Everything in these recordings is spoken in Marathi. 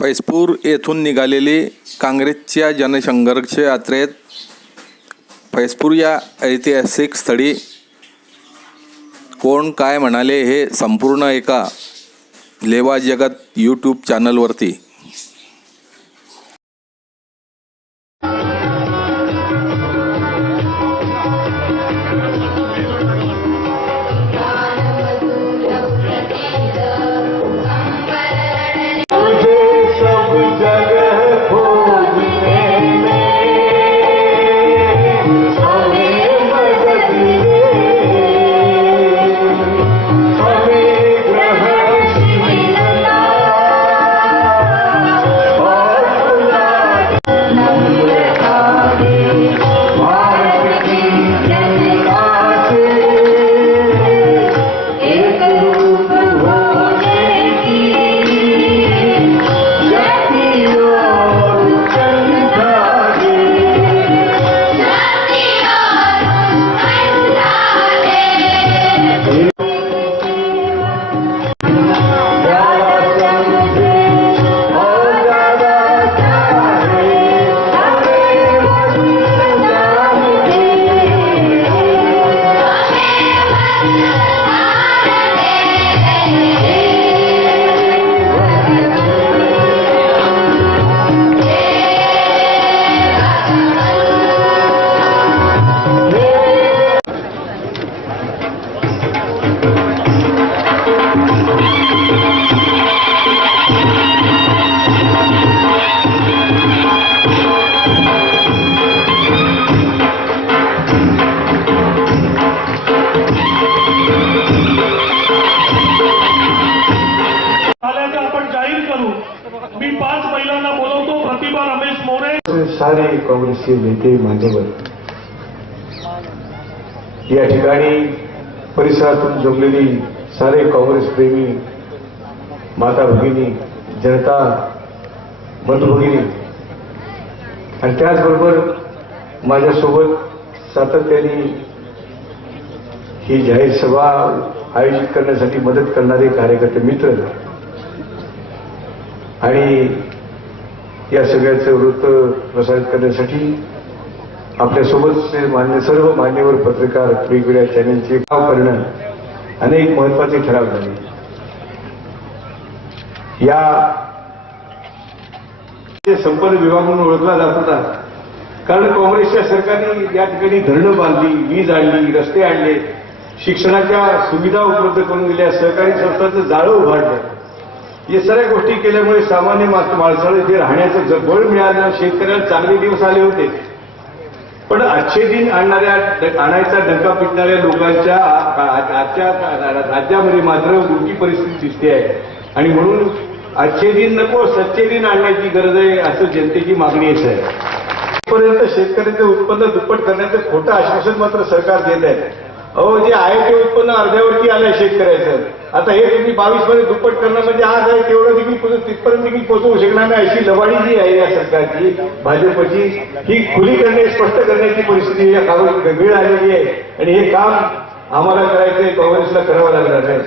फैजपूर येथून निघालेली काँग्रेसच्या जनसंघर्ष यात्रेत फैजपूर या ऐतिहासिक स्थळी कोण काय म्हणाले हे संपूर्ण एका लेवा जगत यूट्यूब चॅनलवरती। मी 5 महिलांना बोलवतो। प्रतिभा रमेश मोरे, सारे काँग्रेसचे नेते मान्यवर या ठिकाणी परिसरातून जमलेली सारे काँग्रेस प्रेमी माता भगिनी, जनता बंधू भगिनी आणि त्याचबरोबर माझ्यासोबत सातत्याने ही जाहीर सभा आयोजित करण्यासाठी मदत करणारे कार्यकर्ते मित्र आणि या सगळ्याचं वृत्त प्रसारित करण्यासाठी आपल्यासोबत सर्व मान्यवर पत्रकार वेगवेगळ्या चॅनलचे काम करणं अनेक महत्वाचे ठराव झाले। या संपर्क विभाग म्हणून ओळखला जात होता, कारण काँग्रेसच्या सरकारने या ठिकाणी धरणं बांधली, वीज आणली, रस्ते आणले, शिक्षणाच्या सुविधा उपलब्ध करून दिल्या, सहकारी संस्थांचं जाळं उभारलं। या सगळ्या गोष्टी केल्यामुळे सामान्य माणसाला जे राहण्याचं बळ मिळालं, शेतकऱ्याला चांगले दिवस आले होते। पण आजचे दिन आणायचा डंका पिटणाऱ्या लोकांच्या आजच्या राज्यामध्ये मात्र उलटी परिस्थिती दिसते आहे आणि म्हणून आजचे दिन नको, सच्चे दिन आणण्याची गरज आहे असं जनतेची मागणी आहे। पर्यंत शेतकऱ्यांचं उत्पन्न दुप्पट करण्याचं खोटं आश्वासन मात्र सरकार देत आहे। अहो, जे आहे ते उत्पन्न अर्ध्यावरती आलंय शेतकऱ्याचं। आता हे तुम्ही 22 मध्ये दुप्पट करणं म्हणजे आज आहे तेवढं देखील तिथपर्यंत देखील पोहोचवू शकणार नाही अशी लवाडी जी आहे या सरकारची, भाजपची, ही खुली करणे, स्पष्ट करण्याची परिस्थिती या काळात वेळ आलेली आहे आणि हे काम आम्हाला करायचंय, काँग्रेसला करावं लागणार आहे।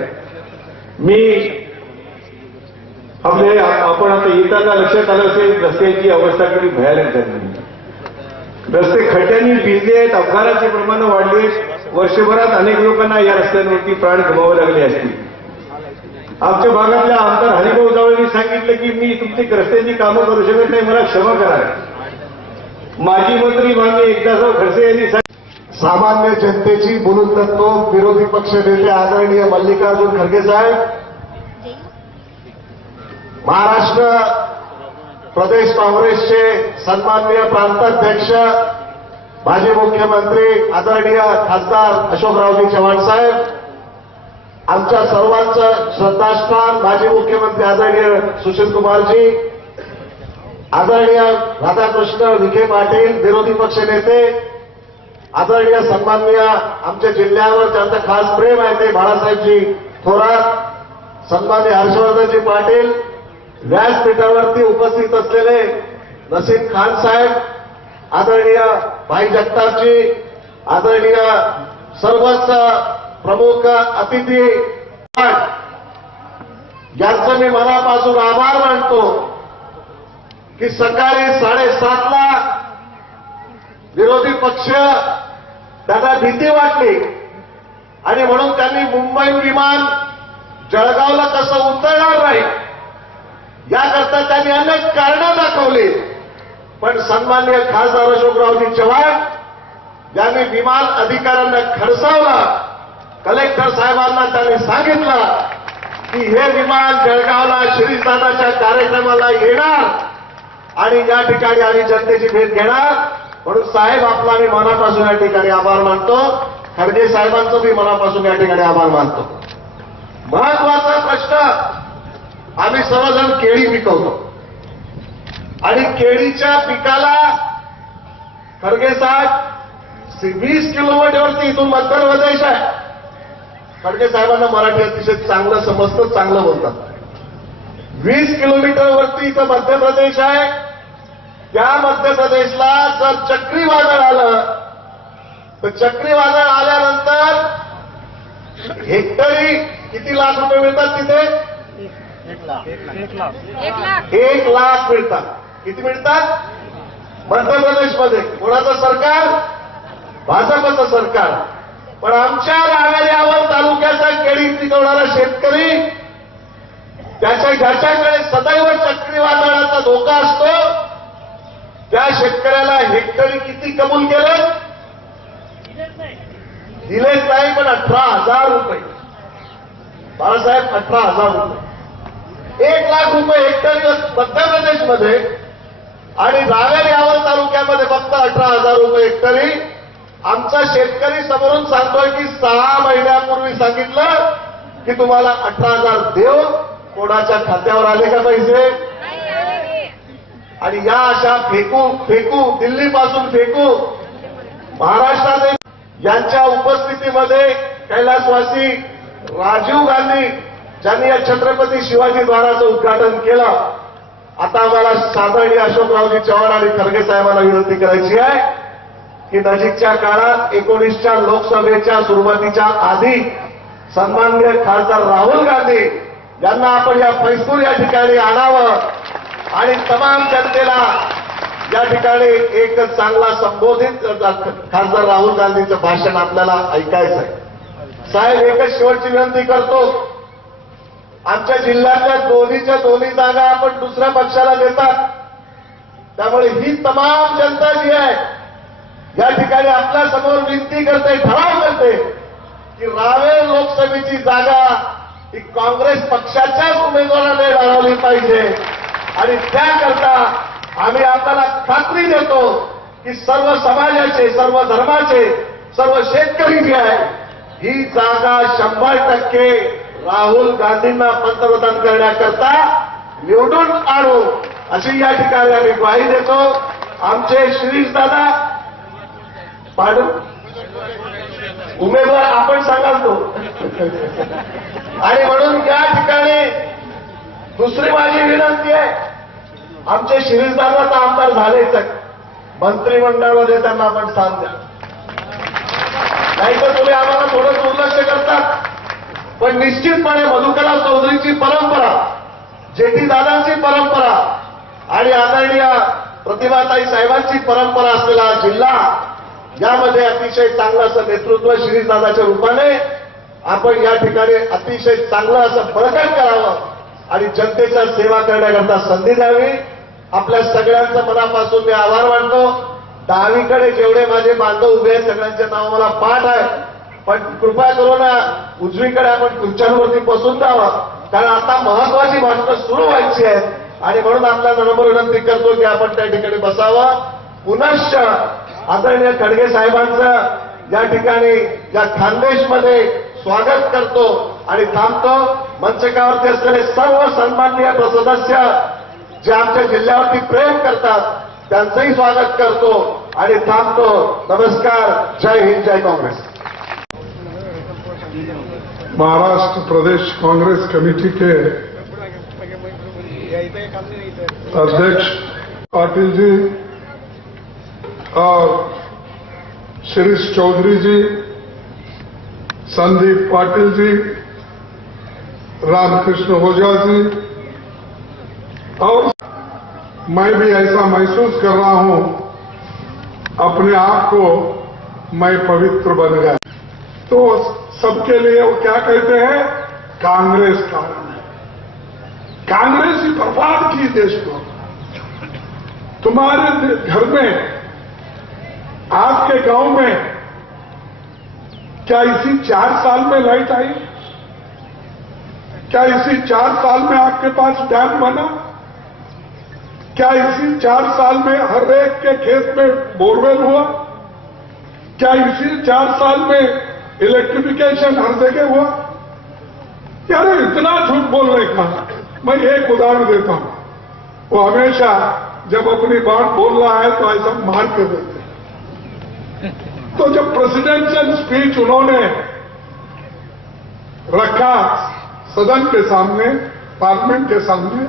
आपण आता येताना लक्षात आलं असेल रस्त्याची अवस्था किती भयानक झाली। रस्ते खड्ड्यांनी भिजले आहेत, अपघाताचे प्रमाण वाढले। वर्षभरात अनेक लोकांना या रस्त्यांवरती प्राण गमावे लागले असतील। आमच्या भागातल्या आमदार हरिभाऊ जावळेंनी सांगितलं की मी तुमची रस्त्यांची कामं करू शकत नाही, मला क्षमा करा। माजी मंत्री माननीय एकदासराव खडसे यांनी सामान्य जनतेची बोलून तत्व विरोधी पक्ष नेते आदरणीय मल्लिकार्जुन खरगे साहेब, महाराष्ट्र प्रदेश काँग्रेसचे सन्माननीय प्रांताध्यक्ष माजी मुख्यमंत्री आदरणीय खासदार अशोकरावजी चव्हाण साहेब, आमच्या सर्वांचं श्रद्धास्थान माजी मुख्यमंत्री आदरणीय सुशीलकुमारजी, आदरणीय राधाकृष्ण विखे पाटील विरोधी पक्ष नेते, आदरणीय सन्माननीय आमच्या जिल्ह्यावर ज्यांचं खास प्रेम आहे ते बाळासाहेबजी थोरात, सन्माननीय हर्षवर्धनजी पाटील, व्यासपीठावरती उपस्थित असलेले नसीम खान साहेब, आदरणीय भाई जगतापजी, आदरणीय सर्वच प्रमुख अतिथी यांचं मी मनापासून आभार मानतो की सकाळी 7:30ला विरोधी पक्ष त्यांना भीती वाटली आणि म्हणून त्यांनी मुंबई विमान जळगावला कसं उतरणार नाही याकरता त्यांनी अनेक कारणं दाखवली. पण सन्माननीय खासदार अशोकरावजी चव्हाण यांनी विमान अधिकाऱ्यांना खडसावलं. कलेक्टर साहेबांना त्यांनी सांगितलं की हे विमान जळगावला शिरीषदादाच्या कार्यक्रमाला येणार आणि या ठिकाणी आम्ही जनतेची भेट घेणार. म्हणून साहेब आपला मी मनापासून या ठिकाणी आभार मानतो. खडगे साहेबांचं मी मनापासून या ठिकाणी आभार मानतो. महत्वाचा प्रश्न, आम्ही सर्वजण केळी पिकवतो आणि केळीच्या पिकाला खडगे साहेब 20 किलोमीटरवरती इथून मध्य प्रदेश आहे. खडगे साहेबांना मराठी अतिशय चांगलं समजतं, चांगलं बोलतात. 20 किलोमीटरवरती इथं मध्य प्रदेश आहे. त्या मध्य प्रदेशला जर चक्रीवादळ आलं तर चक्रीवादळ आल्यानंतर हेक्टरी किती लाख रुपये मिळतात तिथे? 1 लाख मिळतात. किती मिळतात? मध्य प्रदेशमध्ये कोणाचं सरकार? भाजपचं सरकार. पण आमच्या रावेऱ्यावर तालुक्याचा केळी पिकवणारा शेतकरी ज्याच्याकडे सदैव चक्रीवादळाचा धोका असतो त्या शेतकऱ्याला हेक्टरी किती कबूल केलं? दिलेच नाही. पण 18,000 रुपये. बाळासाहेब, 18,000 रुपये. 1 लाख रुपये हेक्टरी मध्य प्रदेशमध्ये आणि रावेर तालुक्यामध्ये फक्त 18,000 रुपये हेक्टरी. आमचा शेतकरी समोरून सांगतोय की 6 महिन्यापूर्वी सांगितलं की तुम्हाला 18,000 देऊ. कोणाच्या खात्यावर आले का पैसे? आणि या अशा फेकू दिल्लीपासून फेकू महाराष्ट्रात यांच्या उपस्थितीमध्ये कैलासवासी राजीव गांधी ज्यांनी या छत्रपती शिवाजी द्वाराचं उद्घाटन केलं. आता आम्हाला साधारण अशोकरावजी चव्हाण आणि खडगे साहेबांना विनंती करायची आहे की नजीकच्या काळात 19च्या लोकसभेच्या सुरुवातीच्या आधी सन्माननीय खासदार राहुल गांधी यांना आपण या फैजपूर या ठिकाणी आणावं आणि तमाम जनतेला या ठिकाणी एक चांगला संबोधित खासदार राहुल गांधींचं भाषण आपल्याला ऐकायचं आहे. साहेब, एकच शेवटची विनंती करतो. आमच्या जिल्ह्यातल्या दोन्हीच्या दोन्ही जागा आपण दुसऱ्या पक्षाला देतात. त्यामुळे ही तमाम जनता जी आहे या ठिकाणी आपल्या समोर विनंती करते, ठराव करते की रावेर लोकसभेची जागा ही काँग्रेस पक्षाच्याच उमेदवाराने लढवली पाहिजे. आणि त्याकरता आम्ही आपल्याला खात्री देतो की सर्व समाजाचे, सर्व धर्माचे, सर्व शेतकरी जे आहे ही जागा 100% राहुल गांधींना पंतप्रधान करण्याकरता निवडून आणू अशी या ठिकाणी आम्ही ग्वाही देतो. आमचे शिरीषदादा पाडू उमेदवार आपण सांगाल तो. आणि म्हणून या ठिकाणी दुसरी माझी विनंती आहे, आमचे शिरीषदादा तर आमदार झालेच आहे, मंत्रिमंडळामध्ये त्यांना आपण स्थान द्या. नाहीतर तुम्ही आम्हाला थोडं दुर्लक्ष करतात. पण निश्चितपणे मधुकरराव चौधरीची परंपरा, जेठीदादांची परंपरा आणि आदरणीय प्रतिभाताई साहेबांची परंपरा असलेला जिल्हा यामध्ये अतिशय चांगलं असं नेतृत्व शिरीषदादाच्या रूपाने आपण या ठिकाणी अतिशय चांगलं असं बळकट करावं आणि जनतेच्या सेवा करण्याकरता संधी द्यावी. आपल्या सगळ्यांचं मनापासून मी आभार मानतो. डावीकडे जेवढे माझे बांधव उभे आहेत सगळ्यांचे नाव मला पाठ आहे. पण कृपया करून उजवीकडे आपण खुर्च्यांवरती बसून द्यावं, कारण आता महत्वाची भाषणं सुरू व्हायची आहेत आणि म्हणून आपल्याला नम्र विनंती करतो की आपण त्या ठिकाणी बसावं. पुनश्च आदरणीय खडगे साहेबांचं या ठिकाणी या खानदेशमध्ये स्वागत करतो आणि थांबतो. मंचकावरती असलेले सर्व सन्माननीय सदस्य जे आमच्या जिल्ह्यावरती प्रेम करतात त्यांचंही स्वागत करतो आणि थांबतो. नमस्कार. जय हिंद, जय काँग्रेस. महाराष्ट्र प्रदेश कांग्रेस कमेटी के अध्यक्ष पाटिल जी और शिरीष चौधरी जी, संदीप पाटिल जी, रामकृष्ण ओझा जी और मैं भी ऐसा महसूस कर रहा हूं, अपने आप को मैं पवित्र बन गया। तो सबके लिए वो क्या कहते हैं, कांग्रेस कारण है, कांग्रेस ही बर्बाद की देश को। तुम्हारे घर में, आपके गांव में क्या इसी 4 साल में लाइट आई? क्या इसी 4 साल में आपके पास डैम बना? क्या इसी 4 साल में हर एक के खेत में बोरवेल हुआ? क्या इसी 4 साल में इलेक्ट्रिफिकेशन हर जगह हुआ? यार इतना झूठ बोलने का, मैं एक उदाहरण देता हूं। वो हमेशा जब अपनी बात बोल रहा है तो ऐसा मार के देते हैं। तो जब प्रेसिडेंशियल स्पीच उन्होंने रखा सदन के सामने, पार्लियामेंट के सामने,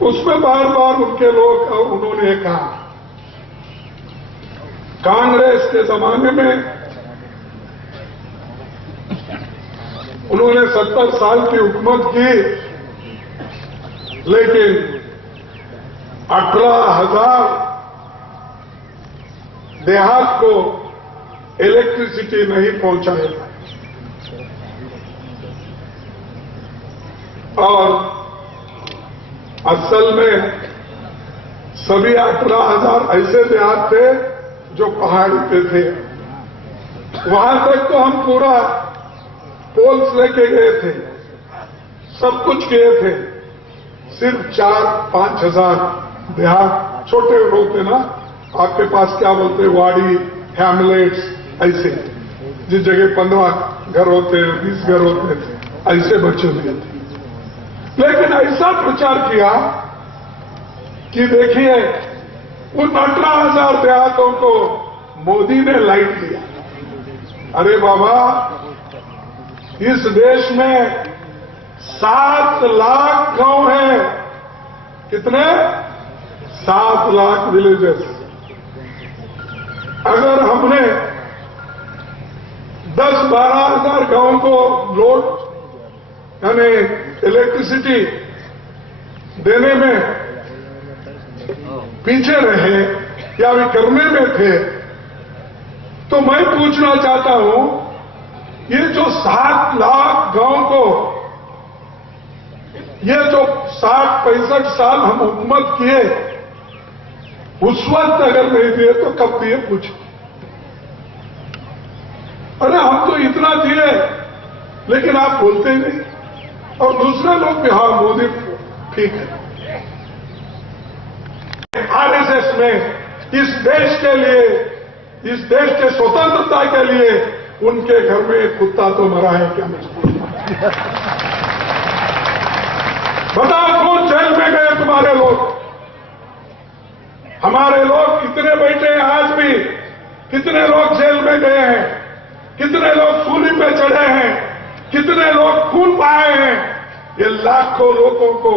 उसमें बार बार उनके लोग और उन्होंने कहा, कांग्रेस के जमाने में उन्होंने 70 साल की हुकूमत की, लेकिन 18,000 देहात को इलेक्ट्रिसिटी नहीं पहुंचाई। और असल में सभी 18,000 ऐसे देहात थे जो पहाड़ी पे थे। वहां तक तो हम पूरा पोल्स लेके गए थे, सब कुछ किए थे। सिर्फ 4-5 हजार देहात, छोटे लोग थे ना, आपके पास क्या बोलते, वाड़ी, हैमलेट्स, ऐसे जिस जगह 15 घर होते, 20 घर होते थे, ऐसे बचे हुए थे। लेकिन ऐसा प्रचार किया कि देखिए उन 18,000 देहातों को मोदी ने लाइट दिया। अरे बाबा, इस देश में 7 लाख गांव हैं। कितने? 7 लाख विलेजेस। अगर हमने 10-12 हजार गांवों को लोड यानी इलेक्ट्रिसिटी देने में पीछे रहे या भी करने में थे, तो मैं पूछना चाहता हूं, ये जो 7 लाख गांव को, ये जो 60-65 साल हम हुकूमत किए, उस वक्त अगर नहीं दिए तो कब दिए? पूछो। अरे हम तो इतना दिए, लेकिन आप बोलते नहीं। और दूसरे लोग भी, हाँ मोदी ठीक है। आरएसएस में इस देश के लिए, इस देश के स्वतंत्रता के लिए उनके घर में एक कुत्ता तो मरा है क्या? बताओ कौन जेल में गए तुम्हारे लोग? हमारे लोग कितने बैठे हैं आज भी? कितने लोग जेल में गए हैं? कितने लोग सूली पे चढ़े हैं? कितने लोग खून पाए हैं? ये लाखों लोगों को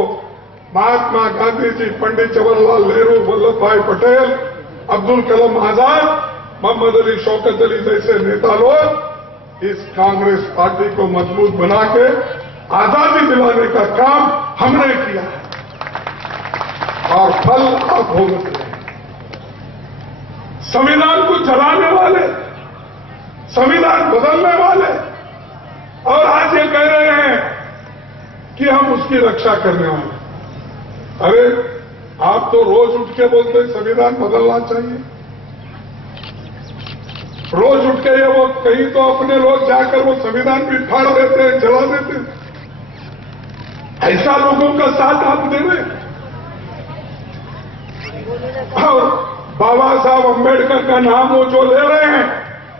महात्मा गांधी जी, पंडित जवाहरलाल नेहरू, वल्लभ भाई पटेल, अब्दुल कलाम आजाद, मोहम्मद अली, शौकत अली जैसे नेता लोग इस कांग्रेस पार्टी को मजबूत बना के आजादी दिलाने का काम हमने किया है, और फल आप भोगते हैं। संविधान को जलाने वाले, संविधान बदलने वाले, और आज ये कह रहे हैं कि हम उसकी रक्षा करने वाले। अरे आप तो रोज उठ के बोलते हैं संविधान बदलना चाहिए। रोज उठ के ये वो कहीं तो अपने लोग जाकर वो संविधान भी फाड़ देते हैं, जला देते हैं। ऐसा लोगों का साथ आप दे रहे हैं। और बाबा साहब अम्बेडकर का नाम वो जो ले रहे हैं,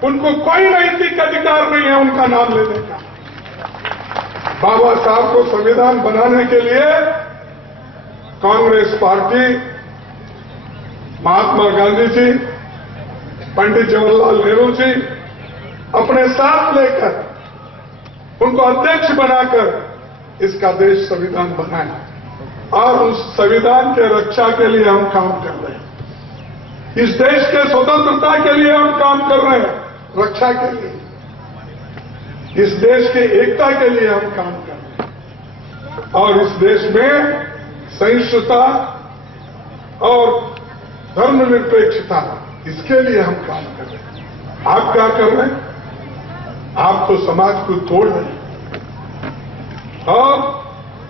उनको कोई नैतिक अधिकार नहीं है उनका नाम लेने का। बाबा साहब को संविधान बनाने के लिए कांग्रेस पार्टी, महात्मा गांधी जी, पंडित जवाहरलाल नेहरू जी अपने साथ लेकर उनको अध्यक्ष बनाकर इसका देश संविधान बनाए, और उस संविधान के रक्षा के लिए हम काम कर रहे हैं। इस देश के स्वतंत्रता के लिए हम काम कर रहे हैं, रक्षा के लिए। इस देश की एकता के लिए हम काम कर रहे हैं, और इस देश में सहिष्णुता, और धर्मनिरपेक्षता, इसके लिए हम काम कर रहे हैं। आप क्या कर रहे हैं? आप तो समाज को तोड़ रहे हैं और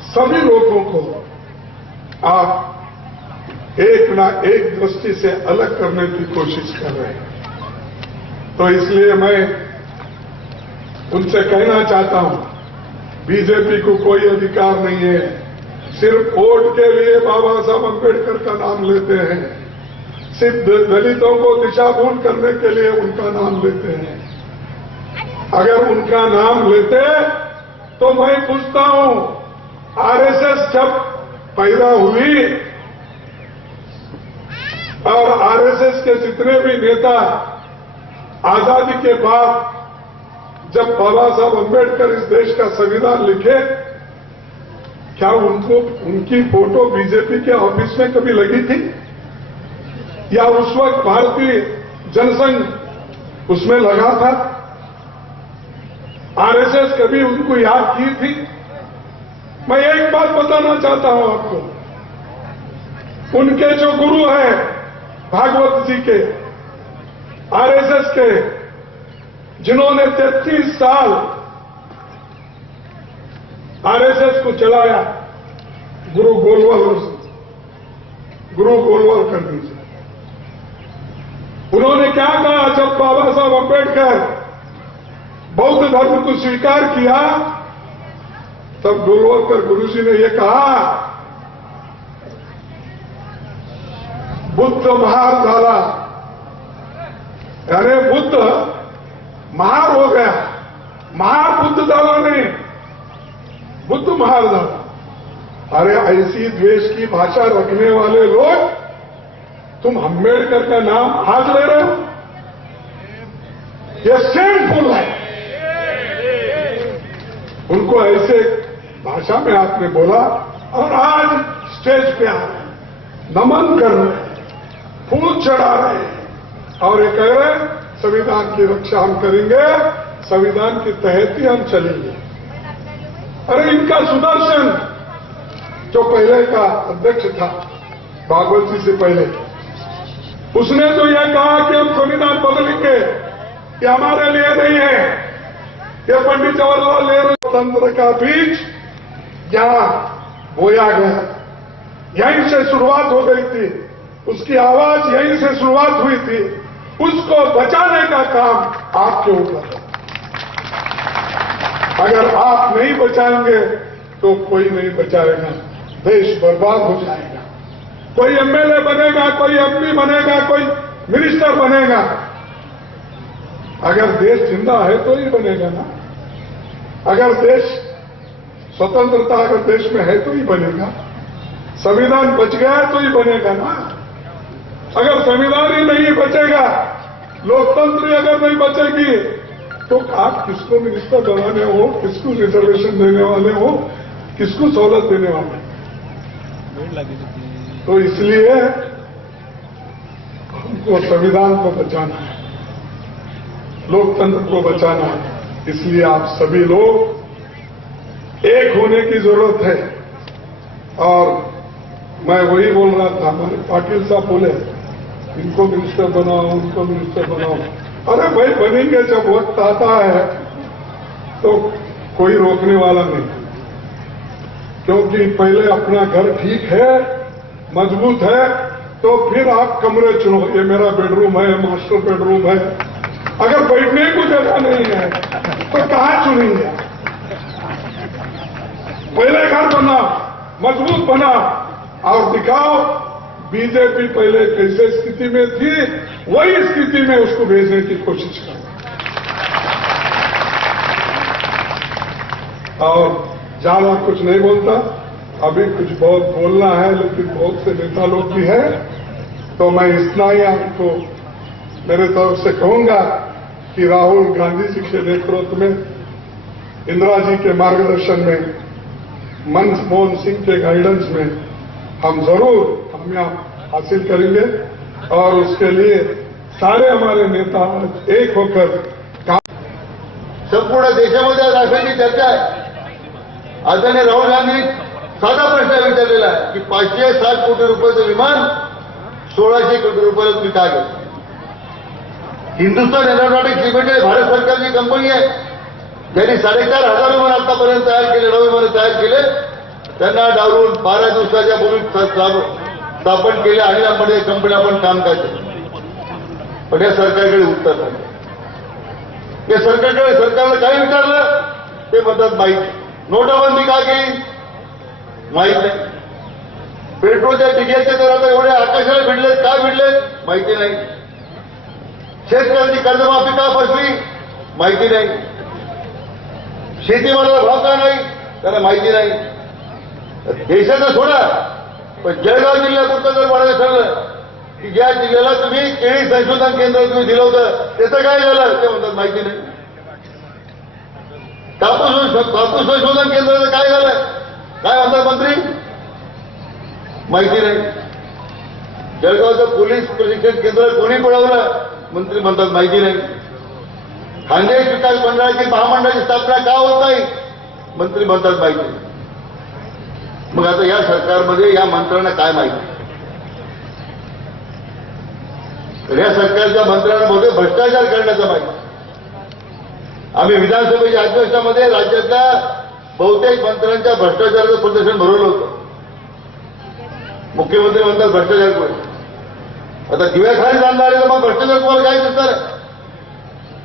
सभी लोगों को आप एक ना एक दृष्टि से अलग करने की कोशिश कर रहे हैं। तो इसलिए मैं उनसे कहना चाहता हूं, बीजेपी को कोई अधिकार नहीं है, सिर्फ वोट के लिए बाबा साहब अम्बेडकर का नाम लेते हैं, सिर्फ दलितों को दिशाभूल करने के लिए उनका नाम लेते हैं। अगर उनका नाम लेते तो मैं पूछता हूं, आरएसएस जब पैदा हुई और आरएसएस के जितने भी नेता आजादी के बाद जब बाबा साहब अम्बेडकर इस देश का संविधान लिखे, क्या उनको उनकी फोटो बीजेपी के ऑफिस में कभी लगी थी? या उस वक्त भारतीय जनसंघ उसमें लगा था? आरएसएस कभी उनको याद की थी? मैं एक बात बताना चाहता हूं आपको, उनके जो गुरु हैं भागवत जी के, आरएसएस के, जिन्होंने 33 साल आरएसएस को चलाया, गुरु गोलवलकर जी, उन्होंने क्या कहा जब बाबा साहब अम्बेडकर बौद्ध धर्म को स्वीकार किया, तब गोलवलकर गुरु जी ने यह कहा, बुद्ध महार झाला, अरे बुद्ध महार हो गया, महार बुद्ध झाला नहीं, बुद्ध महार झाला। अरे ऐसी द्वेष की भाषा रखने वाले लोग, तुम अम्बेडकर का नाम आज ले रहे हो, यह शेमफुल है। उनको ऐसे भाषा में आपने बोला और आज स्टेज पे आ रहे हैं, नमन कर रहे हैं, फूल चढ़ा रहे हैं और ये कह रहे हैं संविधान की रक्षा हम करेंगे, संविधान के तहत ही हम चलेंगे। अरे इनका सुदर्शन जो पहले का अध्यक्ष था भागवत जी से पहले, उसने तो यह कहा कि हम संविधान बदलेंगे, ये हमारे लिए नहीं है, ये पंडित जवाहरलाल नेहरू तंत्र का बीज यहां बोया गया, यहीं से शुरुआत हो गई थी, उसकी आवाज यहीं से शुरुआत हुई थी, उसको बचाने का काम आपके ऊपर है। अगर आप नहीं बचाएंगे तो कोई नहीं बचाएगा, देश बर्बाद हो जाएगा। कोई एमएलए बनेगा, कोई एमपी बनेगा, कोई मिनिस्टर बनेगा, अगर देश जिंदा है तो ही बनेगा ना। अगर देश स्वतंत्रता अगर देश में है तो ही बनेगा, संविधान बच गया तो ही बनेगा ना। अगर संविधान ही नहीं बचेगा, लोकतंत्र अगर नहीं बचेगी, तो आप किसको मिनिस्टर बनाने हो, किसको रिजर्वेशन देने वाले हो, किसको सहूलत देने वाले? तो इसलिए हमको संविधान को बचाना है, लोकतंत्र को बचाना है। इसलिए आप सभी लोग एक होने की जरूरत है। और मैं वही बोल रहा था, हमारे पाटिल साहब बोले इनको मिनिस्टर बनाओ, उनको मिनिस्टर बनाओ। अरे भाई बनेंगे, जब वक्त आता है तो कोई रोकने वाला नहीं, क्योंकि पहले अपना घर ठीक है, मजबूत है, तो फिर आप कमरे चुनो। ये मेरा बेडरूम है, मास्टर बेडरूम है। अगर बैठने को जगह नहीं है तो कहां चुनेंगे? पहले घर बना, मजबूत बना और दिखाओ बीजेपी पहले कैसे स्थिति में थी, वही स्थिति में उसको भेजने की कोशिश करो। और ज्यादा कुछ नहीं बोलता, अभी कुछ बहुत बोलना है, लेकिन बहुत से नेता लोग भी हैं, तो मैं इतना ही आपको मेरे तरफ से कहूंगा कि राहुल गांधी जी के नेतृत्व में, इंदिरा जी के मार्गदर्शन में, मनमोहन सिंह के गाइडेंस में हम जरूर कामयाब हासिल करेंगे। और उसके लिए सारे हमारे नेता एक होकर काम। संपूर्ण देशामध्ये आज राफेलची चर्चा आहे। आदरणीय राहुल गांधी साधा प्रश्न विचारलेला आहे की 560 कोटी रुपयाचं विमान 1600 कोटी रुपयाला तुम्ही काय घेता? हिंदुस्थान एरोनॉटिक्स लिमिटेड भारत सरकारची कंपनी आहे. ज्यांनी 4,500 विमान आतापर्यंत तयार केले, नवे विमान तयार केले, त्यांना डावरून 12 दिवसाच्या पूर्वी स्थापन केले आणि आपण कंपनी आपण काम करायचं. पण या सरकारकडे उत्तर नाही. या सरकारनं काय विचारलं ते म्हणतात माहीत. नोटाबंदी का केली माहीत नाही. पेट्रोलच्या डिझेलचे दर आता एवढे आकाशाला भिडलेत, का भिडलेत माहिती नाही. शेतकऱ्यांची कर्जमाफी का फसली माहिती नाही. शेतीमालाला भाव का नाही त्याला माहिती नाही. देशाचा सोडा, पण जळगाव जिल्ह्यापुरतं जर म्हणायचं ठरलं की ज्या जिल्ह्याला तुम्ही केळी संशोधन केंद्र तुम्ही दिलं होतं त्याचं काय झालं ते म्हणतात माहिती नाही. कापूस संशोधन केंद्राचं काय झालं काय म्हणतात मंत्री माहिती नाही. जळगावचं पोलीस प्रशिक्षण केंद्र कोणी पळवलं मंत्री म्हणतात माहिती नाही. खानदेश विकास मंडळाची महामंडळाची स्थापना का होत नाही मंत्री म्हणतात माहिती नाही. मग आता या सरकारमध्ये या मंत्र्यांना काय माहिती? तर या सरकारच्या मंत्र्यांना बहुतेक भ्रष्टाचार करण्याचं माहिती. आम्ही विधानसभेच्या अधिवेशनामध्ये राज्यातल्या बहुतेक मंत्र्यांच्या भ्रष्टाचाराचं प्रदर्शन भरवलं होतं. मुख्यमंत्री म्हणतात भ्रष्टाचार कोण? आता दिव्याखाली जाणणारे तर मग भ्रष्टाचार तुम्हाला काय दिसणार?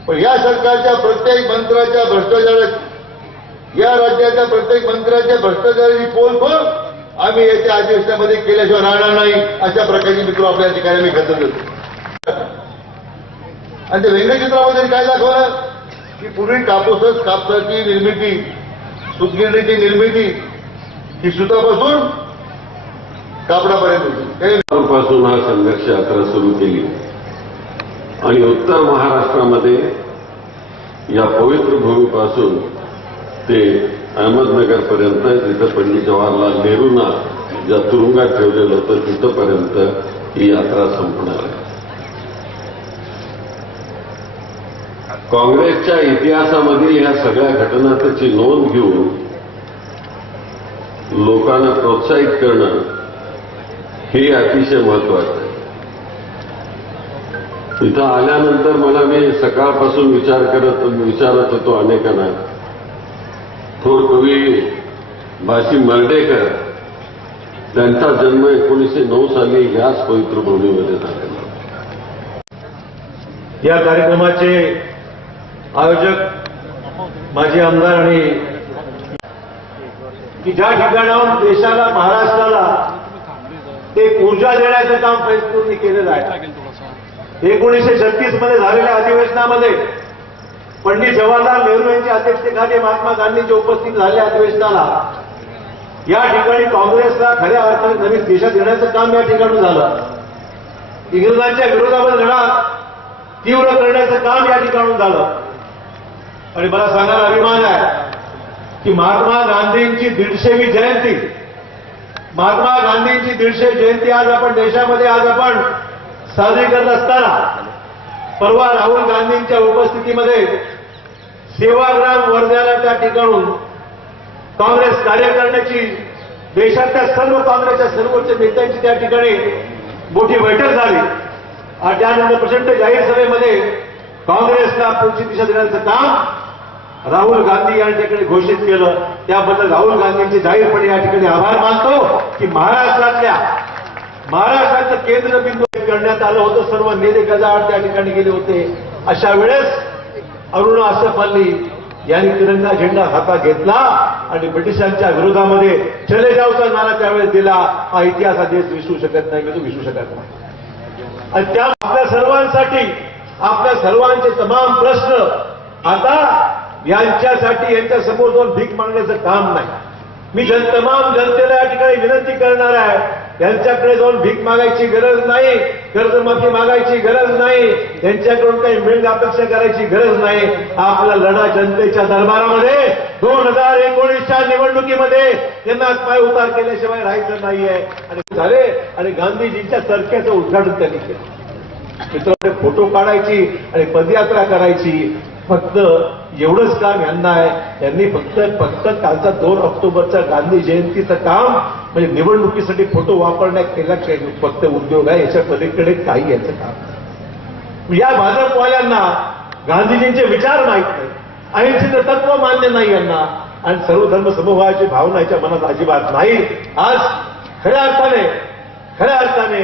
पण या सरकारच्या प्रत्येक मंत्र्याच्या भ्रष्टाचारात, या राज्याच्या प्रत्येक मंत्र्याच्या भ्रष्टाचाराची पोलखोल आम्ही याच्या अधिवेशनामध्ये केल्याशिवाय राहणार नाही. अशा प्रकारची मित्र आपल्या ठिकाणी आम्ही घडत होतो. आणि ते व्यंगचित्रामध्ये काय दाखवलं की पूर्वी कापसाची निर्मिती, सूतगिरणीची निर्मिती ही सुतापासून कापडापर्यंत होती. पासून हा संघर्ष यात्रा सुरू केली आणि उत्तर महाराष्ट्रामध्ये या पवित्र भूमीपासून ते अहमदनगरपर्यंत, जिथं पंडित जवाहरलाल नेहरूंना ज्या तुरुंगात ठेवलेलं होतं तिथंपर्यंत ही यात्रा संपणार आहे. काँग्रेसच्या इतिहासामधील ह्या सगळ्या घटनांची नोंद घेऊन लोकांना प्रोत्साहित करणं हे अतिशय महत्वाचं आहे. इथं आल्यानंतर मला मी सकाळपासून विचारत होतो अनेकांना. थोर कवी भाषी मर्ढेकर, त्यांचा जन्म 1909 साली याच पवित्र भूमीमध्ये झालेला. या कार्यक्रमाचे आयोजक माजी आमदार आणि की ज्या ठिकाणाहून देशाला, महाराष्ट्राला एक ऊर्जा देण्याचं काम फैजपूरने केलेलं आहे. 1936 मध्ये झालेल्या अधिवेशनामध्ये पंडित जवाहरलाल नेहरू यांच्या अध्यक्षतेखाली महात्मा गांधींच्या उपस्थित झालेल्या अधिवेशनाला या ठिकाणी काँग्रेसला खऱ्या अर्थाने नवीन दिशा देण्याचं काम या ठिकाणी झालं. इंग्रजांच्या विरोधामध्ये लढा तीव्र करण्याचं काम या ठिकाणी झालं. आणि मला सांगायला अभिमान आहे की महात्मा गांधींची 150वी जयंती, महात्मा गांधींची 150 जयंती आज आपण देशामध्ये साजरी करत असताना परवा राहुल गांधींच्या उपस्थितीमध्ये सेवाग्राम वर्ध्याला त्या ठिकाणून काँग्रेस कार्यकारिणीची, देशातल्या सर्व काँग्रेसच्या सर्वोच्च नेत्यांची त्या ठिकाणी मोठी बैठक झाली. आणि त्यानंतर प्रचंड जाहीर सभेमध्ये काँग्रेसला पुढची दिशा देण्याचं काम राहुल गांधी यांच्याकडे घोषित केलं. त्याबद्दल राहुल गांधींचे जाहीरपणे या ठिकाणी आभार मानतो की महाराष्ट्राचं केंद्रबिंदू करण्यात आलं होतं. सर्व नेते गजाआड त्या ठिकाणी गेले होते. अशा वेळेस अरुणा असफ अली यांनी तिरंगा झेंडा हातात घेतला आणि ब्रिटिशांच्या विरोधामध्ये चले जाऊचा नारा त्यावेळेस दिला. हा इतिहास हा देश विसरू शकत नाही, मी तो विसरू शकत नाही. आणि त्या आपल्या सर्वांसाठी, आपल्या सर्वांचे तमाम प्रश्न आता यांच्यासाठी यांच्या समोर जाऊन भीक मागण्याचं काम नाही. मी तमाम जनतेला या ठिकाणी विनंती करणार आहे, त्यांच्याकडे जाऊन भीक मागायची गरज नाही, कर्जमाफी मागायची गरज नाही, त्यांच्याकडून काही मिळणं अपेक्षा करायची गरज नाही. आपला लढा जनतेच्या दरबारामध्ये 2019च्या निवडणुकीमध्ये त्यांना पाय उतार केल्याशिवाय राहायचं नाहीये. आणि झाले आणि गांधीजींच्या चरख्याचं उद्घाटन त्यांनी केलं. मित्रांनो, फोटो काढायची आणि पदयात्रा करायची, फक्त एवढंच काम यांना आहे. यांनी फक्त कालचा 2 ऑक्टोबरचा गांधी जयंतीचं काम म्हणजे निवडणुकीसाठी फोटो वापरण्यात केला फक्त उद्योग आहे. याच्या पलीकडे काही याचं काम नाही. या भाजपवाल्यांना गांधीजींचे विचार माहीत नाही, अहिंसेचं तत्व मान्य नाही यांना, आणि सर्वधर्म समभावाची भावना याच्या मनात अजिबात नाही. आज खऱ्या अर्थाने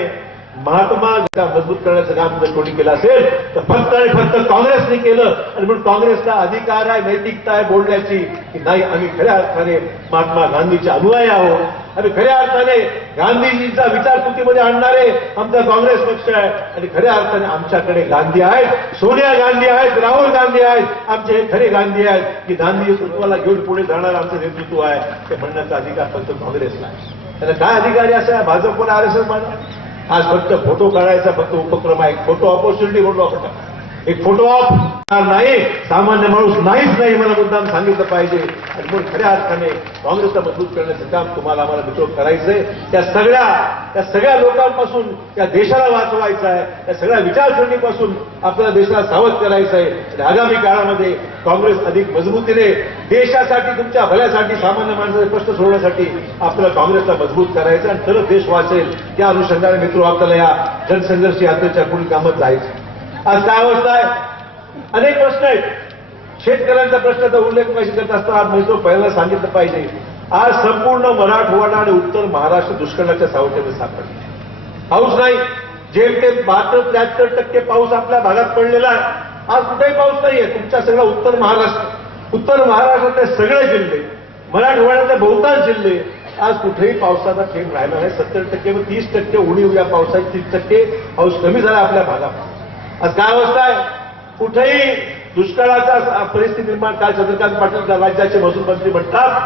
महात्मा मजबूत करण्याचं काम जर कोणी केलं असेल तर फक्त आणि फक्त काँग्रेसने केलं. आणि म्हणून काँग्रेसला अधिकार आहे, नैतिकता आहे बोलण्याची की नाही, आम्ही खऱ्या अर्थाने महात्मा गांधीचे अनुयायी आहोत आणि खऱ्या अर्थाने गांधीजींचा विचार कृतीमध्ये आणणारे आमचा काँग्रेस पक्ष आहे. आणि खऱ्या अर्थाने आमच्याकडे गांधी आहेत, सोनिया गांधी आहेत, राहुल गांधी आहेत, आमचे हे खरे गांधी आहेत की गांधी नेतृत्वाला घेऊन पुढे जाणारं आमचं नेतृत्व आहे. ते म्हणण्याचा अधिकार फक्त काँग्रेसला आहे. त्याला काय अधिकारी असा भाजपला आरएसएस मानणार? आज फक्त फोटो काढायचा फक्त उपक्रम आहे. फोटो ऑपॉर्च्युनिटी म्हणून आपण एक फोटो ऑफ नाही, सामान्य माणूस नाहीच नाही मला मुद्दाम सांगितलं पाहिजे. आणि म्हणून खऱ्या अर्थाने काँग्रेसला मजबूत करण्याचं काम तुम्हाला आम्हाला मित्र करायचंय. त्या सगळ्या लोकांपासून त्या देशाला वाचवायचं आहे, त्या सगळ्या विचारसरणीपासून आपल्याला देशाला सावध करायचं आहे. आणि आगामी काळामध्ये काँग्रेस अधिक मजबूतीने देशासाठी, तुमच्या भल्यासाठी, सामान्य माणसाचे प्रश्न सोडवण्यासाठी आपल्याला काँग्रेसला मजबूत करायचं आणि तरच देश वाचेल. त्या अनुषंगाने मित्र आपल्याला या जनसंघर्ष यात्रेच्या पुढील कामात जायचं. आज काय अवस्था आहे? अनेक प्रश्न आहेत. शेतकऱ्यांच्या प्रश्नाचा उल्लेख कशी करत असताना आज मी पहिल्यांदा सांगितलं पाहिजे. आज संपूर्ण मराठवाडा आणि उत्तर महाराष्ट्र दुष्काळाच्या सावटाने सापडले. पाऊस नाही. जेमतेम 72-73% पाऊस आपल्या भागात पडलेला आहे. आज कुठेही पाऊस नाहीये. तुमच्या सगळं उत्तर महाराष्ट्रातले सगळे जिल्हे, मराठवाड्यातले बहुतांश जिल्हे आज कुठेही पावसाचा थेंब राहिला नाही. 70% व 30% उणीव या पावसाची, 30% पाऊस कमी झाला आपल्या भागात. आज काय अवस्था आहे? कुठेही दुष्काळाचा परिस्थिती निर्माण. काल चंद्रकांत पाटील राज्याचे महसूल मंत्री म्हणतात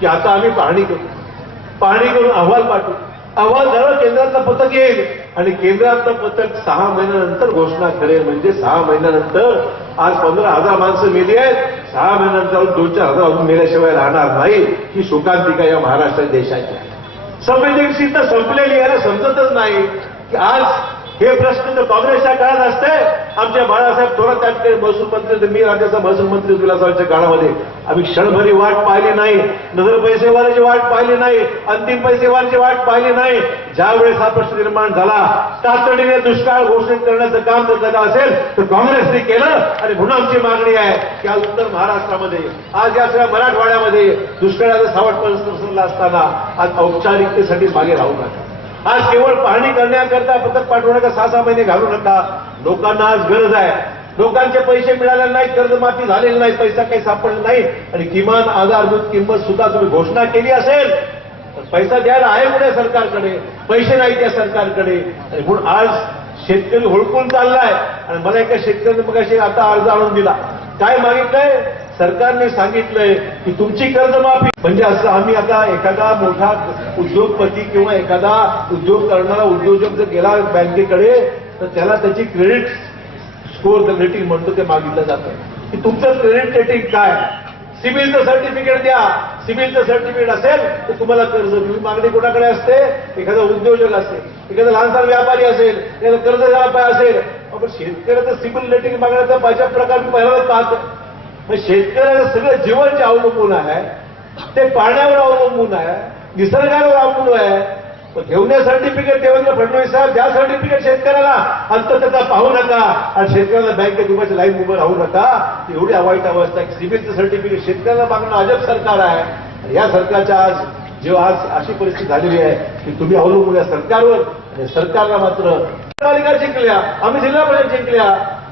की आता आम्ही पाहणी करून अहवाल पाठवू. अहवाल झालं, केंद्राचं पथक येईल आणि केंद्राचं पथक 6 महिन्यानंतर घोषणा करेल. म्हणजे 6 महिन्यानंतर आज 15,000 माणसं मेली आहेत. 6 महिन्यानंतर 2-4 अजून मेल्याशिवाय राहणार नाही. ही शोकांतिका या महाराष्ट्र देशाची आहे. संवेदनशीलता संपलेली आहे. समजतच नाही की आज हे प्रश्न जर काँग्रेसच्या काळात असते, आमच्या बाळासाहेब थोरात त्याकडे महसूल मंत्री, मी राज्याचा महसूल मंत्री विलासरावांच्या काळामध्ये आम्ही क्षणभरी वाट पाहिली नाही, नजर पैसेवाल्याची वाट पाहिली नाही, अंतिम पैसेवाल्याची वाट पाहिली नाही. ज्यावेळेस हा प्रश्न निर्माण झाला, तातडीने दुष्काळ घोषित करण्याचं काम जर झालं असेल तर काँग्रेसने केलं. आणि म्हणून आमची मागणी आहे की आज उत्तर महाराष्ट्रामध्ये, आज या सगळ्या मराठवाड्यामध्ये दुष्काळाचा सावट पसरला असताना आज औपचारिकतेसाठी मागे राहू नका. आज केवळ पाहणी करण्याकरता पथक पाठवण्याचा 6-6 महिने घालू नका. लोकांना आज गरज आहे. लोकांचे पैसे मिळाले नाहीत, कर्जमाफी झालेली नाही, पैसा काही सापडला नाही. आणि किमान आधारभूत किंमत सुद्धा तुम्ही घोषणा केली असेल तर पैसा द्यायला आहे कुठे सरकारकडे? पैसे नाही त्या सरकारकडे. आणि म्हणून आज शेतकरी हुडकून चाललाय. आणि मला एका शेतकऱ्याने मगाशी आता अर्ज आणून दिला. काय मागितलंय? सरकारने सांगितलंय की तुमची कर्जमाफी. म्हणजे असं आम्ही आता एखादा मोठा उद्योगपती किंवा एखादा उद्योग करणारा उद्योजक जर गेला बँकेकडे तर त्याला त्याची क्रेडिट स्कोअर रेटिंग म्हणतो ते मागितलं जातं की तुमचं क्रेडिट रेटिंग काय, सिबिलचं सर्टिफिकेट द्या. सिबिलचं सर्टिफिकेट असेल तर तुम्हाला कर्ज मिळून. मागणी कोणाकडे असते? एखादा उद्योजक असेल, एखादा लहानसा व्यापारी असेल, एखादा कर्ज द्यायला असेल. आपण शेतकऱ्याचं सिबिल रेटिंग मागण्याचा माझ्या प्रकार मी पहिल्यांदाच पाहतो. शेतकऱ्याचं सगळं जीवन जे अवलंबून आहे ते पाण्यावर अवलंबून आहे, निसर्गावर अवलंबून आहे. घेऊन सर्टिफिकेट देवेंद्र फडणवीस साहेब द्या सर्टिफिकेट शेतकऱ्याला. अंततः पाहू नका आणि शेतकऱ्याला बँकेत उभारची लाईन उभं राहू नका. एवढी वाईट अवस्था आहे. सिबिलचं सर्टिफिकेट शेतकऱ्याला मागणं अजब सरकार आहे. या सरकारच्या आज जेव्हा आज अशी परिस्थिती झालेली आहे की तुम्ही अवलंबून या सरकारवर. आणि सरकारला मात्र पालिका जिंकल्या, आम्ही जिल्हा परिषद जिंकल्या.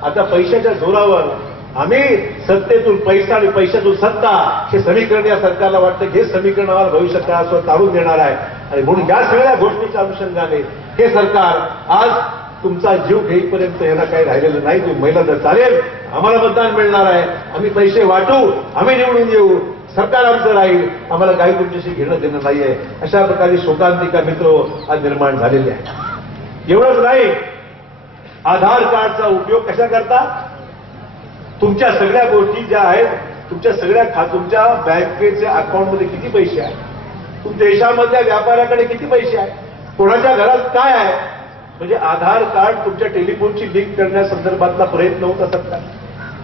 आता पैशाच्या जोरावर आम्ही सत्तेतून पैसा आणि पैशातून सत्ता हे समीकरण या सरकारला वाटतं हे समीकरण आम्हाला भविष्यात काळासोबत तारून देणार आहे. आणि म्हणून या सगळ्या गोष्टीच्या अनुषंगाने हे सरकार आज तुमचा जीव घेईपर्यंत यांना काही राहिलेलं नाही. तुम्ही महिलांना चालेल, आम्हाला मतदान मिळणार आहे, आम्ही पैसे वाटू, आम्ही निवडून येऊ, सरकार आमचं राहील, आम्हाला काही तुमच्याशी घेणं देणं नाहीये. अशा प्रकारे शोकांतिका मित्र आज निर्माण झालेली आहे. एवढंच नाही, आधार कार्डचा उपयोग कशा करता? तुमच्या सगळ्या गोष्टी ज्या आहेत, तुमच्या बँकेच्या अकाउंटमध्ये किती पैसे आहेत, तुमच्या देशामधल्या व्यापाऱ्याकडे किती पैसे आहेत, कोणाच्या घरात काय आहे, म्हणजे आधार कार्ड तुमच्या टेलिफोनची लिंक करण्यासंदर्भातला प्रयत्न होत असत का?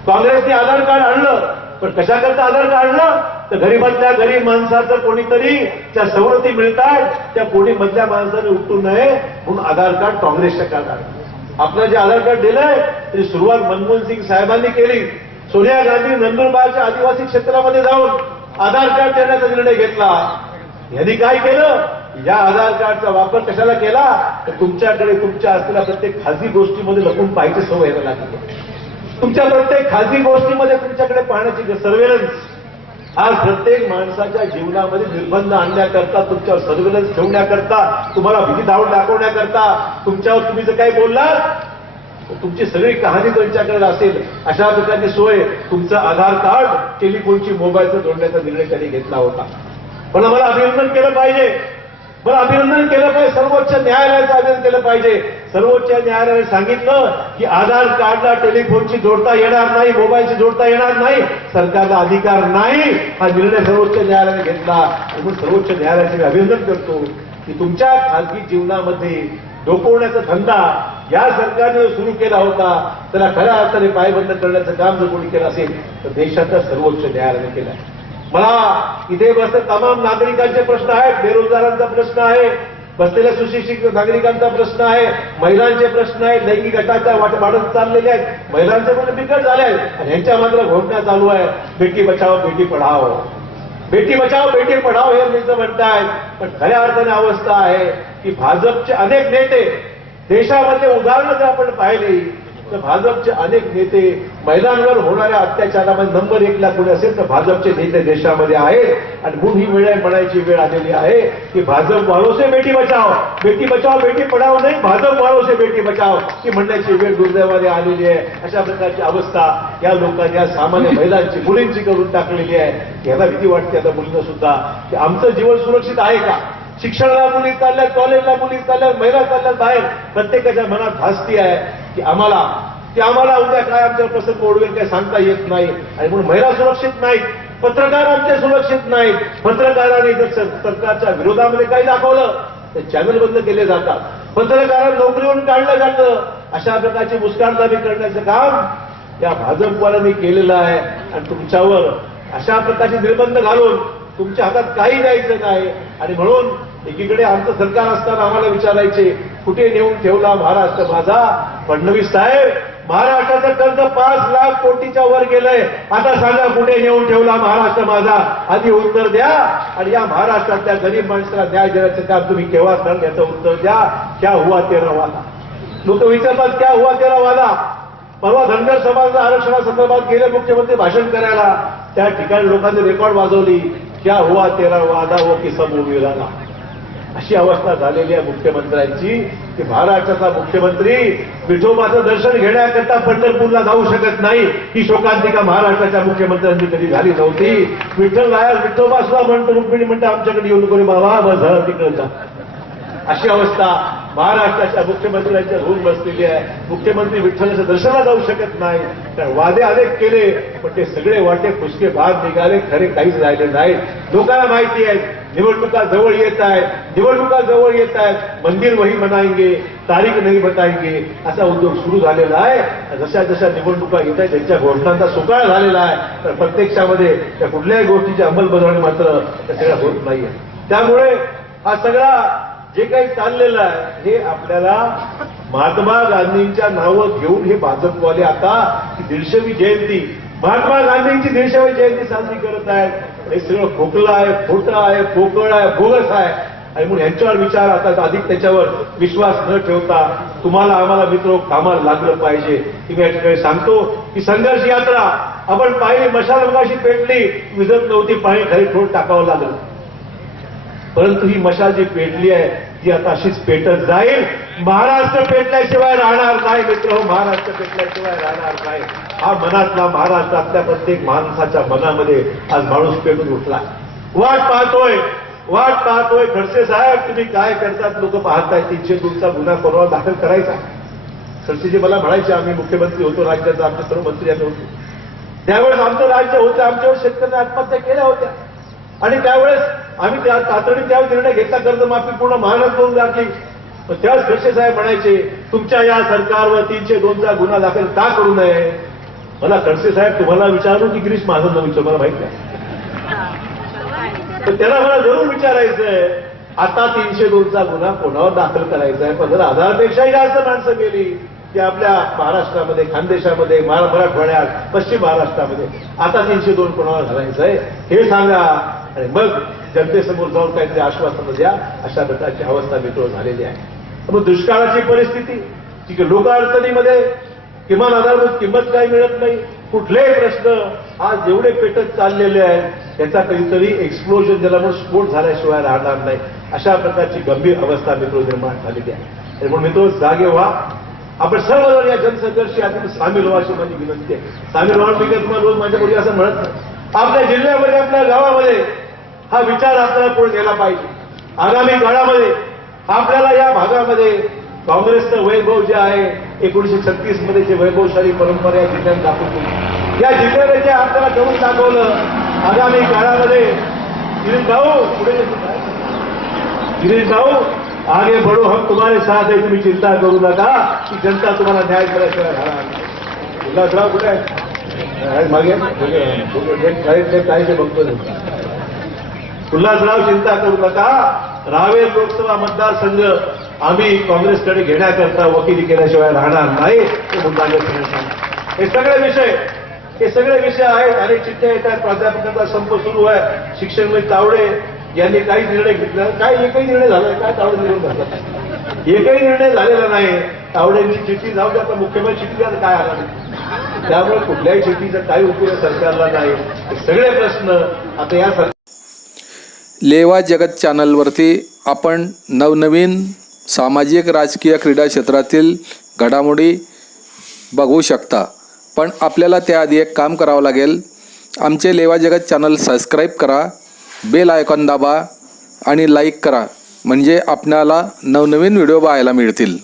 काँग्रेसने आधार कार्ड आणलं, पण कशाकरता आधार कार्ड आणलं? तर गरीबातल्या गरीब माणसाचं कोणीतरी त्या सवलती मिळतात, त्या कोणी मधल्या माणसाने उठू नये म्हणून आधार कार्ड काँग्रेसच्या काळात. आपलं जे आधार कार्ड दिलंय त्याची सुरुवात मनमोहन सिंग साहेबांनी केली. सोनिया गांधी नंदुरबारच्या आदिवासी क्षेत्रामध्ये जाऊन आधार कार्ड देण्याचा निर्णय घेतला. यांनी काय केलं? या आधार कार्डचा वापर कशाला केला? तर तुमच्याकडे तुमच्या असलेल्या प्रत्येक खाजगी गोष्टीमध्ये लपून पाहायची सवय यायला लागली. तुमच्या प्रत्येक खाजगी गोष्टीमध्ये तुमच्याकडे पाहण्याची सर्व्हेलन्स. आज प्रत्येक माणसाच्या जीवनामध्ये निर्बंध आणण्याकरता, तुमच्यावर सर्व्हेलन्स ठेवण्याकरता, तुम्हाला भीती दाखवण्याकरता, तुमच्यावर तुम्ही जर काही बोललात तुमची सगळी कहाणी त्यांच्याकडे असेल. अशा प्रकारची सोय तुमचं आधार कार्ड टेलिफोनची मोबाईलचं जोडण्याचा निर्णय त्यांनी घेतला होता. पण मला अभिनंदन केलं पाहिजे, सर्वोच्च न्यायालयाचं अभिनंदन केलं पाहिजे. सर्वोच्च न्यायालयाने सांगितलं की आधार कार्डला टेलिफोनची जोडता येणार नाही, मोबाईलची जोडता येणार नाही, सरकारला अधिकार नाही. हा निर्णय सर्वोच्च न्यायालयाने घेतला. म्हणून सर्वोच्च न्यायालयाचे मी अभिनंदन करतो की तुमच्या खाजगी जीवनामध्ये डोकवण्याचा धंदा या सरकारने सुरू केला होता, त्याला खऱ्या अर्थाने पायबंद करण्याचं काम जर कोणी केलं असेल तर देशाच्या सर्वोच्च न्यायालयाने केलं. मला इथे बसलेल्या तमाम नागरिकांचे प्रश्न आहेत. बेरोजगारांचा प्रश्न आहे, बसलेल्या सुशिक्षित नागरिकांचा प्रश्न आहे, महिलांचे प्रश्न आहेत, लैंगिक अत्याचार वाढत चाललेले आहेत, महिलांचे पण बिकट झाले आहेत आणि यांच्या मात्र घोषणा चालू आहे बेटी बचाओ बेटी पढाओ. बेटी बचाओ बेटी पढाओ हे नुसतं म्हणतायत, पण खऱ्या अर्थाने अवस्था आहे की भाजपचे अनेक नेते देशामध्ये उदाहरणं जर आपण पाहिली तर भाजपचे अनेक नेते महिलांवर होणाऱ्या अत्याचारामध्ये नंबर 1 ला कोणी असेल तर भाजपचे नेते देशामध्ये आहेत. आणि म्हणून ही वेळ म्हणायची वेळ आलेली आहे की भाजप वालो से बेटी बचाओ बेटी पढाओ नाही, भाजप वालो से बेटी बचाओ ही म्हणण्याची वेळ दुर्दैवाने आलेली आहे. अशा प्रकारची अवस्था या लोकांनी, या सामान्य महिलांची, मुलींची करून टाकलेली आहे. याला भीती वाटते आता मुलींना सुद्धा की आमचं जीवन सुरक्षित आहे का? शिक्षणाला मुली चालल्यात, कॉलेजला मुली चालल्यात, महिला चालल्यात बाहेर. प्रत्येकाच्या मनात भासती आहे की आम्हाला उद्या काय आमच्या प्रसंग ओढवेल काय सांगता येत नाही. आणि म्हणून महिला सुरक्षित नाहीत, पत्रकार आमचे सुरक्षित नाहीत. पत्रकारांनी जर सरकारच्या विरोधामध्ये काही दाखवलं तर चॅनल बंद केले जातात, पत्रकारांना नोकरीवरून काढलं जातं. अशा प्रकारची मुस्कानदाबी करण्याचं काम या भाजपवाल्यांनी केलेलं आहे. आणि तुमच्यावर अशा प्रकारचे निर्बंध घालून तुमच्या हातात काही द्यायचं नाही. आणि म्हणून एकीकडे आमचं सरकार असताना आम्हाला विचारायचे कुठे नेऊन ठेवला महाराष्ट्र माझा? फडणवीस साहेब, महाराष्ट्राचं कर्ज 5 लाख कोटीच्या वर गेलंय, आता सांगा कुठे नेऊन ठेवला महाराष्ट्र माझा? आधी उत्तर द्या. आणि या महाराष्ट्रातल्या गरीब माणसाला न्याय देण्याचं काम तुम्ही केव्हा कराल याचं उत्तर द्या. क्या हुआ तेरा वादा? लोक विचारतात क्या हुआ तेरा वादा? परवा धनगर समाजाच्या आरक्षणासंदर्भात गेले मुख्यमंत्री भाषण करायला, त्या ठिकाणी लोकांनी रेकॉर्ड वाजवली, क्या हुआ तेरा वादा वो किसा मूवी झाला. अशी अवस्था झालेली आहे मुख्यमंत्र्यांची की महाराष्ट्राचा मुख्यमंत्री विठोबाचं दर्शन घेण्याकरता पंढरपूरला जाऊ शकत नाही. ही शोकांतिका महाराष्ट्राच्या मुख्यमंत्र्यांनी कधी झाली नव्हती. विठोबा सुद्धा म्हणतो, रुक्मिणी म्हणतो आमच्याकडे येऊ नको रे बाबा, बस तिकडे जा. अशी अवस्था महाराष्ट्राच्या मुख्यमंत्र्यांच्या होऊन बसलेली आहे. मुख्यमंत्री विठ्ठलाच्या दर्शनाला जाऊ शकत नाही. तर वादे अनेक केले पण ते सगळे वाटे फुसके बाद निघाले, खरे काहीच राहिले नाही. लोकांना माहिती आहे निवडणुका जवळ येत आहेत, मंदिर वही बनाएंगे, तारीख नाही बताएंगे, असा उद्योग सुरू झालेला आहे. जशा जशा निवडणुका येत आहेत त्यांच्या घोषणांचा सुकाळ झालेला आहे, तर प्रत्यक्षामध्ये त्या कुठल्याही गोष्टीची अंमलबजावणी मात्र त्या सगळ्या होत नाहीये. त्यामुळे हा सगळा जे काही चाललेलं आहे हे आपल्याला महात्मा गांधींच्या नावं घेऊन हे भाजपवाले आता 150वी जयंती, महात्मा गांधींची 150वी जयंती साजरी करत आहेत. हे सगळं खोकलं आहे, खोटं आहे, पोकळ आहे, बोगस आहे. आणि म्हणून यांच्यावर विचार आता अधिक त्याच्यावर विश्वास न ठेवता तुम्हाला आम्हाला मित्र कामाला लागलं पाहिजे. की मी या ठिकाणी सांगतो की संघर्ष यात्रा आपण पाहिली, मशाल मगाशी पेटली, विजत नव्हती, पाणी खाली ठोड टाकावं लागलं. परंतु ही मशाल जी पेटली आहे ती आता अशीच पेटत जाईल. महाराष्ट्र पेटल्याशिवाय राहणार काय मित्र, महाराष्ट्र पेटल्याशिवाय राहणार काय. हा मनातला महाराष्ट्रातल्या प्रत्येक माणसाच्या मनामध्ये आज माणूस पेटून उठला. वाट पाहतोय खडसे साहेब तुम्ही काय करतात, लोक पाहताय. 302चा गुन्हा परवा दाखल करायचा. खडसेजी मला म्हणायचे आम्ही मुख्यमंत्री होतो राज्याचा, आमचे सर्व मंत्री आम्ही होतो, त्यावेळेस आमचं राज्य होतं, आमच्यावर शेतकऱ्यांनी आत्महत्या केल्या होत्या आणि त्यावेळेस आम्ही तातडीने त्यावेळेस निर्णय घेतला, कर्जमाफी पूर्ण महाराष्ट्र करून टाकली. त्यावेळेस खडसे साहेब म्हणायचे तुमच्या या सरकारवर 302चा गुन्हा दाखल का करू नये? मला खडसे साहेब तुम्हाला विचारलो की गिरीश महाजनला विचार, मला माहित नाही. तर त्याला मला जरूर विचारायचंय, आता 302चा गुन्हा कोणावर दाखल करायचा आहे? 15,000पेक्षाही जास्त माणसं गेली की आपल्या महाराष्ट्रामध्ये, खानदेशामध्ये, मराठवाड्यात, पश्चिम महाराष्ट्रामध्ये. आता 302 कोणावर घालायचंय हे सांगा आणि मग जनतेसमोर जाऊन काहीतरी आश्वासन द्या. अशा प्रकारची अवस्था मित्र झालेली आहे. मग दुष्काळाची परिस्थिती, ठीक आहे, लोक अडचणीमध्ये, किमान आधारभूत किंमत काही मिळत नाही, कुठलेही प्रश्न आज जेवढे पेटत चाललेले आहेत त्याचा कधीतरी एक्सप्लोजन, ज्याला म्हणून स्फोट झाल्याशिवाय राहणार नाही. अशा प्रकारची गंभीर अवस्था मित्र निर्माण झालेली आहे. म्हणून मित्र जागे व्हा. आपण सर्वजण या जनसंघर्षी आधी सामील व्हा अशी माझी विनंती आहे. सामील व्हा मी तुम्हाला रोज माझ्यापुढे असं म्हणत नाही. आपल्या जिल्ह्यामध्ये, आपल्या गावामध्ये हा विचार आपल्याला पुढे नेला पाहिजे. आगामी काळामध्ये आपल्याला या भागामध्ये काँग्रेसचं वैभव जे आहे 1936 मध्ये जे वैभवशाली परंपरा या जिल्ह्यात दाखवली, या जिल्ह्याने जे आपल्याला करून दाखवलं, आगामी काळामध्ये गिरीश भाऊ आगे बढ़ो, हम तुम्हारे साथ है, तुम्ही चिंता करू नका की जनता तुम्हाला न्याय करायशिवाय राहणार नाही. उल्हासराव कुठे आहे? मागे काहीचे बघतो. उल्हासराव चिंता करू नका. रावेर लोकसभा मतदारसंघ आम्ही काँग्रेसकडे घेण्याकरता वकिली केल्याशिवाय राहणार नाही. हे सगळे विषय आहेत. अनेक चिठ्ठ्या येतात, प्राध्यापकांचा संप सुरू आहे, शिक्षण मंत्री तावडे यांनी काही निर्णय घेतला, काय एकही निर्णय झाला काय? तावडे निर्णय झाला, एकही निर्णय झालेला नाही. तावडेंची चिठ्ठी जाऊ द्या, पण मुख्यमंत्री चिठ्ठी द्यायला काय आला नाही. त्यामुळे कुठल्याही चिठ्ठीचा काही उपयोग सरकारला नाही. हे सगळे प्रश्न आता या लेवा जगत चॅनलवरती आपण नवनवीन सामाजिक, राजकीय, क्रीडा क्षेत्रातील घडामोडी बघू शकता. पण आपल्याला त्याआधी एक काम करावं लागेल. आमचे लेवा जगत चॅनल सबस्क्राईब करा, बेल आयकॉन दाबा आणि लाईक करा, म्हणजे आपल्याला नवनवीन व्हिडिओ पाहायला मिळतील.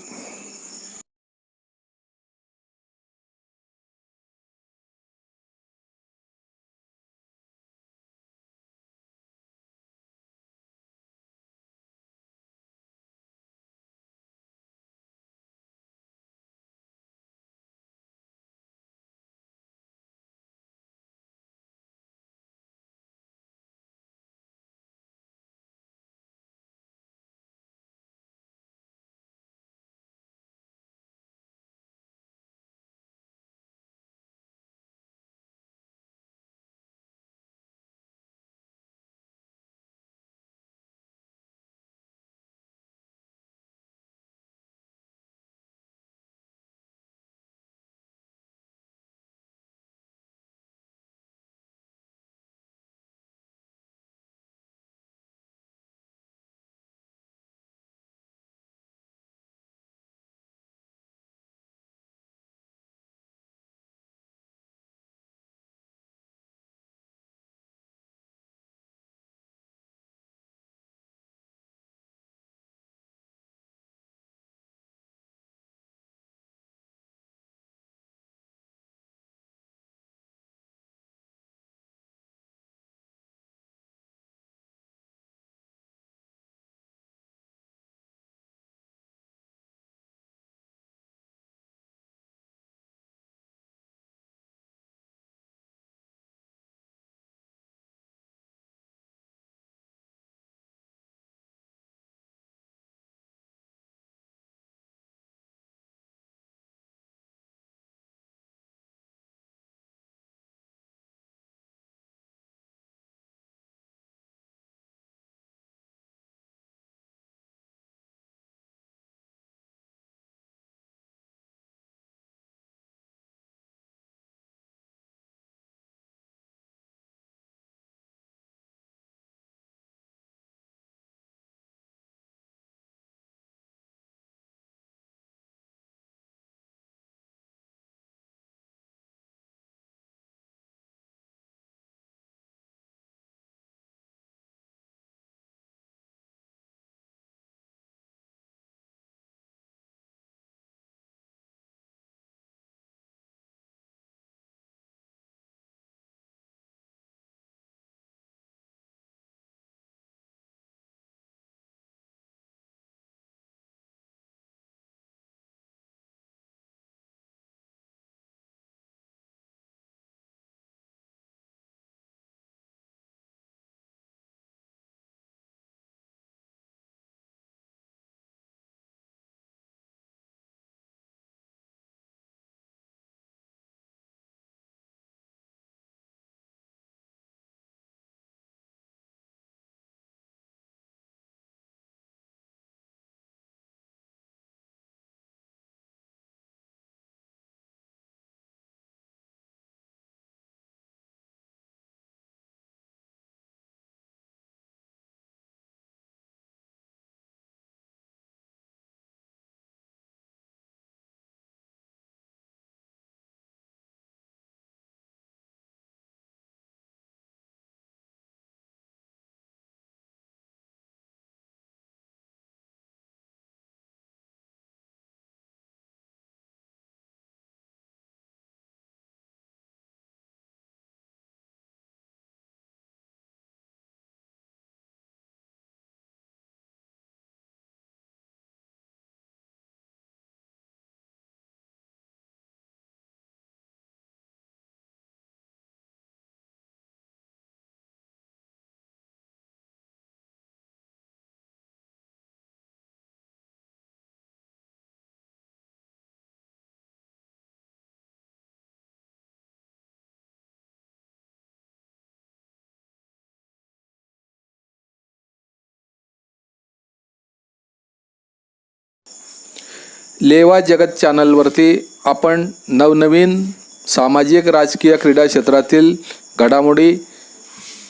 लेवा जगत चॅनलवरती आपण नवनवीन सामाजिक राजकीय क्रीडा क्षेत्रातील घडामोडी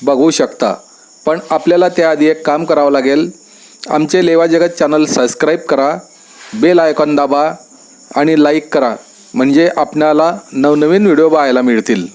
बघू शकता. पण आपल्याला त्याआधी एक काम करावं लागेल. आमचे लेवा जगत चॅनल सबस्क्राईब करा, बेल आयकॉन दाबा आणि लाईक करा, म्हणजे आपल्याला नवनवीन व्हिडिओ पाहायला मिळतील.